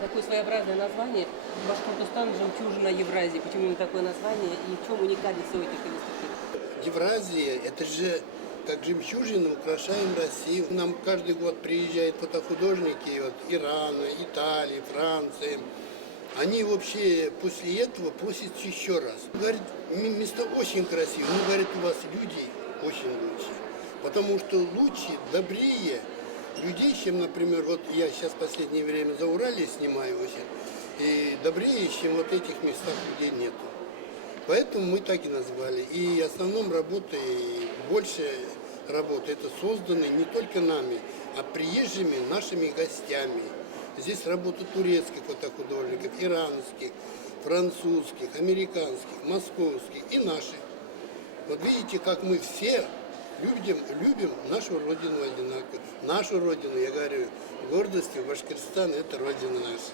Такое своеобразное название. Башкортостан, жемчужина Евразии. Почему такое название и в чем уникальность всего этих выставки? Евразия, это же как жемчужина украшаем Россию. Нам каждый год приезжают фотохудожники от Ирана, Италии, Франции. Они вообще после этого просят еще раз. Говорит, место очень красивое, но, говорит, у вас люди очень лучшие. Потому что лучше, добрее людей, чем, например, вот я сейчас в последнее время за Урале снимаю очень, и добрее, чем вот этих местах людей нету. Поэтому мы так и назвали. И в основном работы, больше работы, это созданы не только нами, а приезжими нашими гостями. Здесь работают турецких фотохудожников, иранских, французских, американских, московских и наших. Вот видите, как мы все любим нашу родину одинаково. Нашу родину, я говорю, гордостью Башкортостан – это родина наша.